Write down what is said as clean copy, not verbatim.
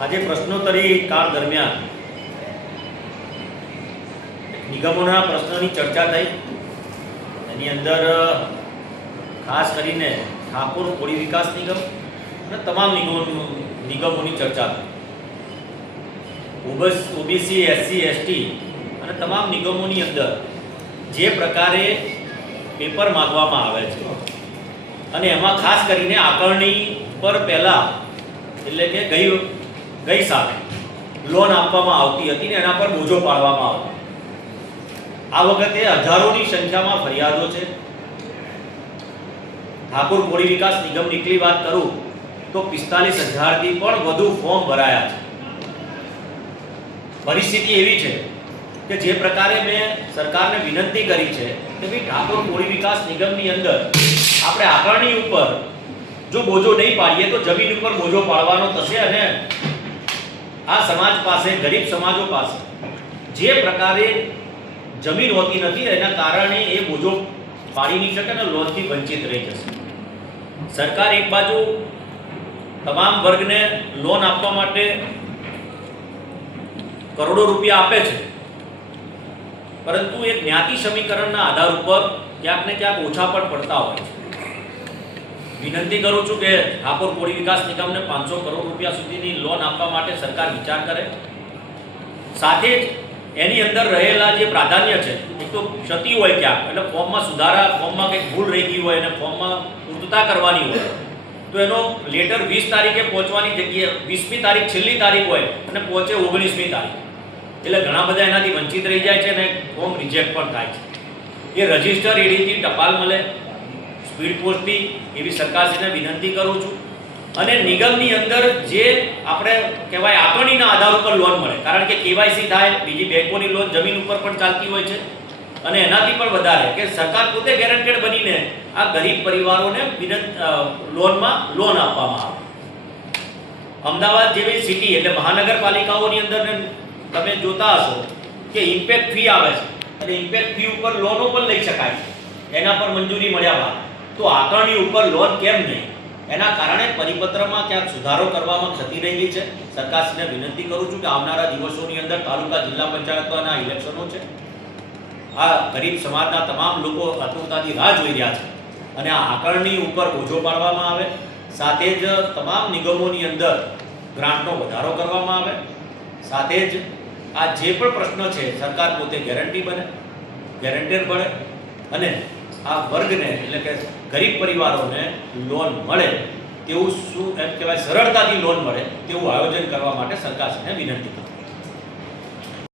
આજે પ્રશ્નોત્તરી કાળ દરમિયાન નિગમોના પ્રશ્નોની ચર્ચા થઈ। એની અંદર ખાસ કરીને ઠાકોર કોળી વિકાસ નિગમ અને તમામ નિગમોની ચર્ચા થઈ। ઓબીસી, એસસી, એસટી અને તમામ નિગમોની અંદર જે પ્રકારે પેપર માંગવામાં આવે છે અને એમાં ખાસ કરીને આકારણી પર પહેલાં એટલે કે ગઈ સાલે લોન આપવામાં આવતી હતી ને એના પર બોજો પાડવામાં આવતો। આ વખતે હજારોની સંખ્યામાં ફરિયાદો છે। ઠાકોર કોળી વિકાસ નિગમ નીકળી વાત કરું તો 45,000થી પણ વધુ ફોર્મ ભરાયા છે। પરિસ્થિતિ એવી છે કે જે પ્રકારે મેં સરકારને વિનંતી કરી છે કે ભાઈ ઠાકોર કોળી વિકાસ નિગમની અંદર આપણે આકારણી ઉપર જો બોજો નહીં પાડીએ તો જમીન ઉપર બોજો પાડવાનો થશે અને આ સમાજ પાસે, ગરીબ સમાજો પાસે જે પ્રકારે જમીન હોતી નથી એના કારણે એ બોજો પાડી નહીં શકે અને લોનથી વંચિત રહી જશે। સરકાર એક બાજુ તમામ વર્ગને લોન આપવા માટે કરોડો રૂપિયા આપે છે, પરંતુ એક જ્ઞાતિ સમીકરણના આધાર ઉપર ક્યાંક ને ક્યાંક ઓછા પણ પડતા હોય છે। વિનંતી કરું છું કે ઠાકોર કોળી વિકાસ નિગમને 500 કરોડ રૂપિયા સુધીની લોન આપવા માટે સરકાર વિચાર કરે। સાથે જ એની અંદર રહેલા જે પ્રાધાન્ય છે, એક તો ક્ષતિ હોય ક્યાંક એટલે ફોર્મમાં સુધારા, ફોર્મમાં કંઈક ભૂલ રહી ગઈ હોય અને ફોર્મમાં પૂર્તતા કરવાની હોય તો એનો લેટર 20 તારીખે પહોંચવાની જગ્યાએ 20મી તારીખ છેલ્લી તારીખ હોય અને પહોંચે 19મી તારીખ, એટલે ઘણા બધા એનાથી વંચિત રહી જાય છે અને ફોર્મ રિજેક્ટ પણ થાય છે। એ રજિસ્ટર એડીથી ટપાલ મળે, સ્પીડ પોસ્ટથી, એવી સરકારશ્રીને વિનંતી કરું છું। અને નિગમની અંદર જે આપણે કહેવાય આકારણીના આધાર ઉપર લોન મળે, કારણ કે કેવાયસી થાય, બીજી બેંકોની લોન જમીન ઉપર પણ ચાલતી હોય છે અને એનાથી પણ વધારે કે સરકાર પોતે ગેરંટેડ બનીને આ ગરીબ પરિવારોને લોનમાં લોન આપવામાં આવે। અમદાવાદ જેવી સિટી એટલે મહાનગરપાલિકાઓની અંદર તમે જોતા હશો કે ઇમ્પેક્ટ ફી આવે છે અને ઇમ્પેક્ટ ફી ઉપર લોનો પણ લઈ શકાય છે એના પર મંજૂરી મળ્યા બાદ, તો આકારણી ઉપર લોન કેમ નહીં? એના કારણે પરિપત્રમાં ક્યાંક સુધારો કરવામાં ક્ષતિ રહી છે। સરકારશ્રીને વિનંતી કરું છું કે આવનારા દિવસોની અંદર તાલુકા, જિલ્લા પંચાયતોના ઇલેક્શનો છે, આ ગરીબ સમાજના તમામ લોકો આતુરતાથી રાહ જોઈ રહ્યા છે અને આ આકારણી ઉપર બોજો પાડવામાં આવે। સાથે જ તમામ નિગમોની અંદર ગ્રાન્ટનો વધારો કરવામાં આવે। સાથે જ આ જે પણ પ્રશ્ન છે સરકાર પોતે ગેરંટેડ બને અને આ વર્ગને એટલે કે ગરીબ પરિવારોને લોન મળે તેવું, શું એમ કહેવાય, સરળતાથી લોન મળે તેવું આયોજન કરવા માટે સરકારશ્રીને વિનંતી કરું।